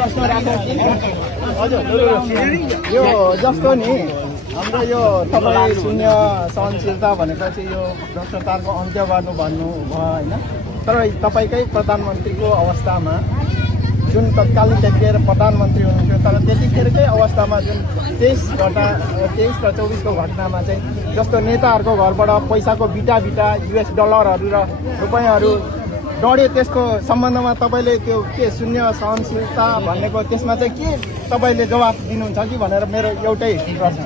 प्रश्न राखौँ कि हजुर यो जस्तो नि हाम्रो यो तपाईँ शून्य सहनशीलता भनेपछि यो भ्रष्टाचारको अन्त्य गर्नु भन्नुभयो होइन। तर तपाईँकै प्रधानमन्त्रीको अवस्थामा जुन तत्कालीन त्यतिखेर प्रधानमन्त्री हुनुहुन्थ्यो, तर त्यतिखेरकै अवस्थामा जुन 23 र 24को घटनामा चाहिँ जस्तो नेताहरूको घरबाट पैसाको बिटा US डलरहरू र रुपैयाँहरू डढ्यो, त्यसको सम्बन्धमा तपाईँले त्यो के शून्य सहनशीलता भनेको त्यसमा चाहिँ के तपाईँले जवाफ दिनुहुन्छ कि भनेर मेरो एउटै प्रश्न।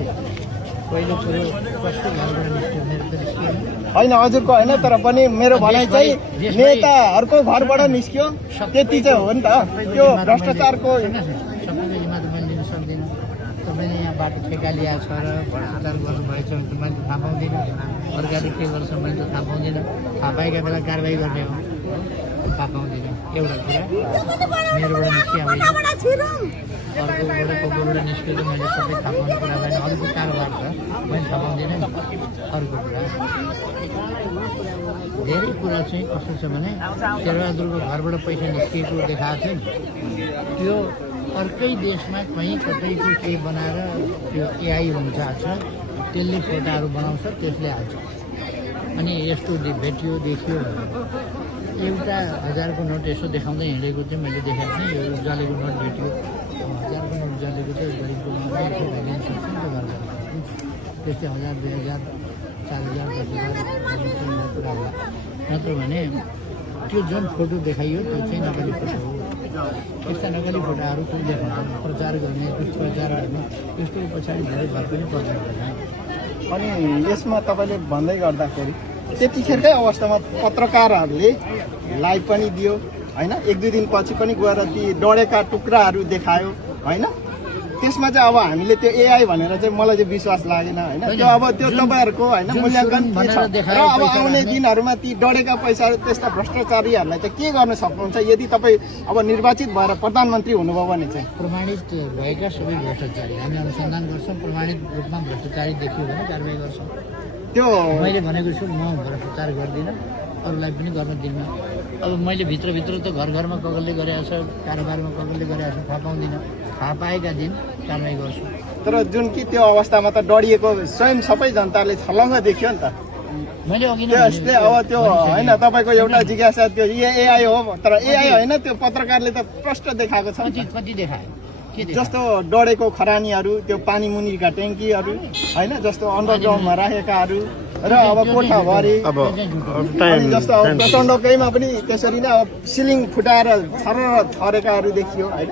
पहिलो कुरो कस्तो घरबाट निस्क्यो मेरो त निस्किएन होइन हजुरको होइन, तर पनि मेरो भनाइ चाहिँ नेताहरूको घरबाट निस्क्यो त्यति चाहिँ हो नि त। त्यो भ्रष्टाचारको सबैको जिम्मा त मैले लिन सक्दिनँ। तपाईँले यहाँ बाटो ठेका ल्याएको छ र भ्रष्टाचार गर्नुभएछ भने त मैले थाहा पाउँदिनँ। अर्काले के गर्छ मैले त थाहा पाउँदिनँ। थाहा पाएका बेला कारवाही गर्ने हो, थाहा पाउँदिनँ। एउटा कुरा मेरोबाट निस्कियो, अर्कोबाट कोबाट निस्केको मैले सबै थाहा पाउने कुरा भएन। अरूको कारोबार छ, मैले थाहा पाउँदिनँ नि। अर्को कुरा धेरै कुरा चाहिँ कस्तो छ भने शेरबहादुरको घरबाट पैसा निस्किएको देखाएको थियो नि, त्यो अर्कै देशमा कहीँ कतैको केही बनाएर त्यो AI हुन्छ छ, त्यसले फोटाहरू बनाउँछ, त्यसले हाल्छ। अनि यस्तो भेटियो देखियो एउटा 1000को नोट यसो देखाउँदै हिँडेको चाहिँ मैले देखाएको थिएँ। यो जलेको नोट भेट्यो, 1000को नोट जलेको चाहिँ गरिबको भ्यालेन्स सक्छ नि त घरमा। त्यस्तै 1000, 2000, 4000, 10,000 कुरा होला। नत्र भने त्यो जुन फोटो देखाइयो त्यो चाहिँ नकली फोटो हो। त्यस्ता नकली फोटोहरू कोही देखाउँदैन, प्रचार गर्ने दुष्प्रचार गर्ने त्यस्तो पछाडि धेरै भर पनि पर्दैन। अनि यसमा तपाईँले भन्दै गर्दाखेरि त्यतिखेरकै अवस्थामा पत्रकारहरूले लाइभ पनि दियो होइन, 1-2 दिनपछि पनि गएर ती डढेका टुक्राहरू देखायो होइन। त्यसमा चाहिँ अब हामीले त्यो AI भनेर चाहिँ मलाई चाहिँ विश्वास लागेन होइन। त्यो अब त्यो तपाईँहरूको होइन मूल्याङ्कन के छ र अब आउने दिनहरूमा ती डढेका पैसाहरू त्यस्ता भ्रष्टाचारीहरूलाई चाहिँ के गर्न सक्नुहुन्छ यदि तपाईँ अब निर्वाचित भएर प्रधानमन्त्री हुनुभयो भने चाहिँ? प्रमाणित भएका सबै भ्रष्टाचारी हामी अनुसन्धान गर्छौँ, प्रमाणित रूपमा भ्रष्टाचारी देखियो भने कारवाही गर्छौँ। त्यो मैले भनेको छु म भ्रष्टाचार गर्दिनँ, अरूलाई पनि गर्न दिन्न। अब मैले भित्रभित्र त घरमा कसले गरेको छ, कारोबारमा कसले गरेको छ थाहा पाउँदिनँ। थाहा पाएका दिन कारवाही गर्छु। तर जुन कि त्यो अवस्थामा त डढिएको स्वयं सबै जनताले छलङ्ग देख्यो नि त। मैले अघि त्यसले अब त्यो होइन तपाईँको एउटा जिज्ञासा त्यो AI हो, तर AI होइन त्यो पत्रकारले त प्रष्ट देखाएको छ। कति देखायो जस्तो डढेको खरानीहरू, त्यो पानी मुनिका ट्याङ्कीहरू होइन, जस्तो अन्डरग्राउन्डमा राखेकाहरू र अब कोठाभरि जस्तो अब प्रचण्डकैमा पनि त्यसरी नै अब सिलिङ फुटाएर छरेकाहरू देखियो होइन।